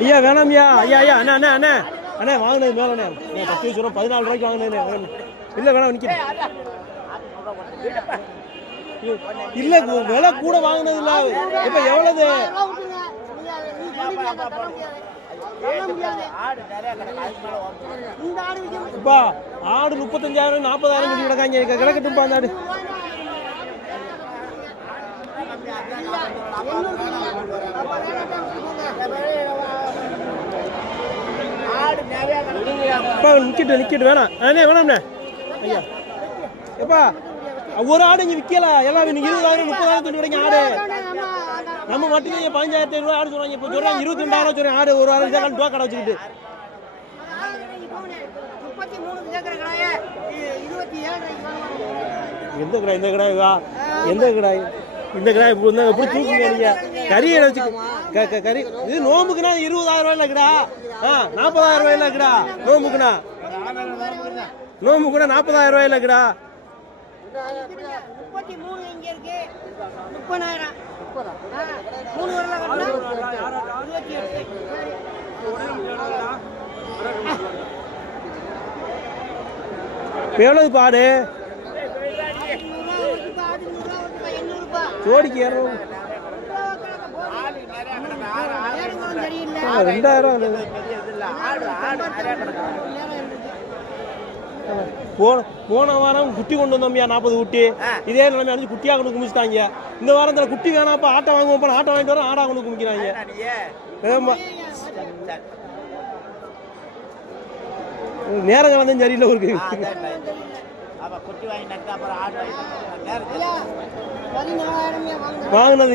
ஐயா வேணாம் ஐயா. ஐயா ஐயா அண்ணா அண்ணா அண்ணா. அண்ணா வாங்கினது மேலே அண்ணா. பத்து வச்சு பதினாலு ரூபாய்க்கு வாங்கினேன் இல்லை வேணாம் நிற்கிறேன். இல்லை விலை கூட வாங்கினது இல்லை. இப்போ எவ்வளவு? இப்பா ஆடு முப்பத்தஞ்சாயிரம் நாற்பதாயிரம் கிடக்காங்க. கிடக்கட்டும்பா அந்த ஆடு. அப்பா நிக்கட்டு நிக்கட்டு வேணாம். அண்ணே வேணாம்ண்ணே. ஐயா. எப்பா ஒரு ஆடு இங்க விக்கல. எல்லாமே இன்னைக்கு இருபதாயிரம் முப்பதாயிரம் சொல்லி கிடைக்கும் ஆடு. நம்ம மட்டும் இங்க பதினஞ்சாயிரத்தி ரூபாய் ஆடு சொல்றாங்க. இப்போ சொல்றாங்க இருபத்தி ரெண்டாயிரம் சொல்றாங்க ஆடு ஒரு ஆடு இதான் டோக்கடை வச்சுக்கிட்டு. எந்த கடை எந்த கடை எந்த கடாய் இந்த கடை இப்படி இருந்தா எப்படி தூக்குங்க நீங்க கறி கடை வச்சு கறி. இது நோம்புக்குனா இருபதாயிரம் ரூபாயில இருக்குடா ஆ நாற்பதாயிரம் ரூபாயில இருக்குடா நோம்புக்குனா நோம்புக்குனா நாற்பதாயிரம் ரூபாயில இருக்குடா முப்பத்தி மூணு இங்க இருக்கு. முப்பதாயிரம். ஆ, மூணு வரல கட்டினா இருபத்தி எட்டு. இப்போ எவ்வளவு பாடு? ஜோடிக்கு இரநூறு. ரெண்டாயிரம். போன போன வாரம் குட்டி கொண்டு வந்தோம்யா நாற்பது குட்டி. இதே நிலைமை அடிச்சு குட்டியா கொண்டு குமிச்சிட்டாங்க. இந்த வாரத்தில் குட்டி வேணாப்பா ஆட்டை வாங்குவோம் ஆட்டை வாங்கிட்டு வரோம் ஆடா கொண்டு குமிக்கிறாங்க. நேரம் கலந்தும் சரியில்லை ஒரு വാങ്ങുന്നത്